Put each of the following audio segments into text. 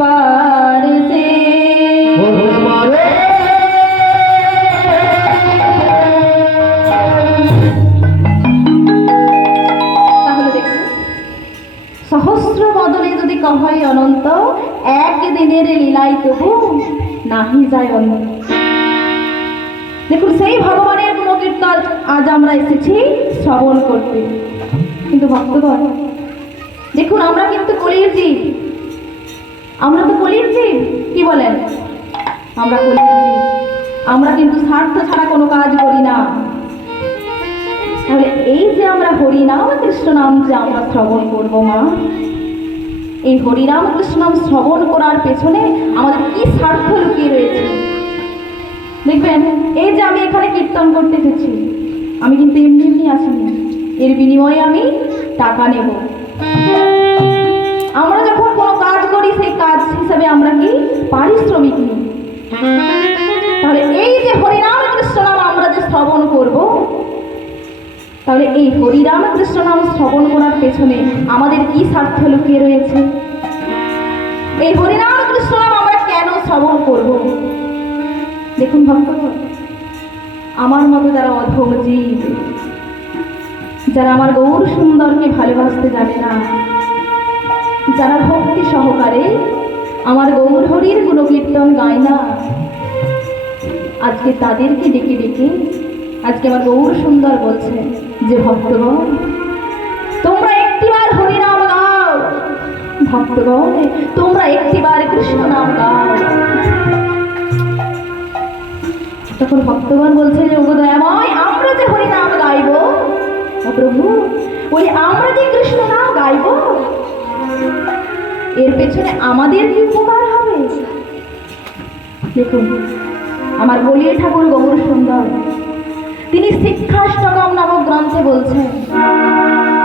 पार से सहस्र बदले यदि कहय अनंत एक दिनेर लीलाई तबु नाहि যায় অন্ত। দেখুন সেই ভগবানের গুণকীর্তন আজ আমরা এসেছি শ্রবণ করতে। কিন্তু ভক্তগণ দেখুন আমরা কিন্তু কলির জীব, আমরা তো কলির জীব, কি বলেন? আমরা কলির জীব, আমরা কিন্তু স্বার্থ ছাড়া কোনো কাজ করি না। তাহলে এই যে আমরা হরিনাম কৃষ্ণ নাম যে আমরা শ্রবণ করবো মা, এই হরিনাম কৃষ্ণ নাম শ্রবণ করার পেছনে আমাদের কি স্বার্থ লুকিয়ে রয়েছে দেখবেন। এই যে আমি এখানে কীর্তন করতে এসেছি, আমি কিন্তু এমনি এমনি আসিনি, এর বিনিময়ে আমি টাকা নেব। আমরা যখন কোনো কাজ করি সেই কাজ হিসাবে আমরা কি পারিশ্রমিক নিই। তাহলে এই যে হরিনাম কৃষ্ণ নাম আমরা যে শ্রবণ করব, তাহলে এই হরিনাম কৃষ্ণ নাম শ্রবণ করার পেছনে আমাদের কি স্বার্থ লুকিয়ে রয়েছে? এই হরিনাম কৃষ্ণ নাম আমরা কেন শ্রবণ করব? দেখুন ভক্তগণ, আমার মতো যারা অধম জীব, যারা আমার গৌর সুন্দরকে ভালোবাসতে জানে না, যারা ভক্তি সহকারে আমার গৌর হরির গুণকীর্তন গায় না, আজকে তাদেরকে ডেকে ডেকে আজকে আমার গৌর সুন্দর বলছে যে ভক্তগণ তোমরা একটিবার হরিনাম গাও, ভক্তগণ তোমরা একটিবার কৃষ্ণ নাম গাও। তখন ভক্তগণ বলছে যে ওগো দয়াময়, আমরা যে হরিনাম গাইব, ও প্রভু ওই আমরা যে কৃষ্ণ নাম গাইব এর পেছনে আমাদের কি উপকার হবে? দেখুন আমার কলির ঠাকুর গৌর সুন্দর তিনি শিক্ষাষ্টকম নামক গ্রন্থে বলছেন,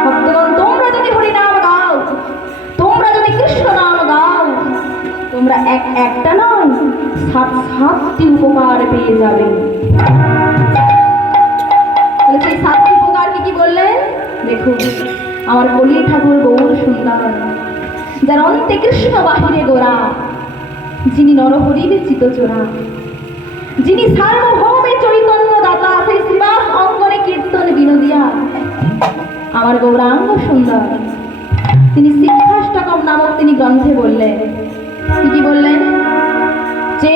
ভক্তগণ তোমরা যদি হরিনাম গাও, তোমরা যদি কৃষ্ণ নাম গাও, তোমরা একটা নয় 7টি উপকার পেয়ে যাবে। তাহলে সেই 7টি উপকার কি বললেন দেখুন। আমার কলির ঠাকুর গৌর সুন্দর যার অন্তে কৃষ্ণ বাহিরে গোরা, যিনি নরহরির চিতচোরা, যিনি সার্বভৌমে চৈতন্য দাতা, সেই শ্রীবাস অঙ্গনে কীর্তন বিনোদিয়া আমার গৌরাঙ্গ সুন্দর তিনি শিক্ষাষ্টকম নামক তিনি গ্রন্থে বললেন, কি বললেন? যে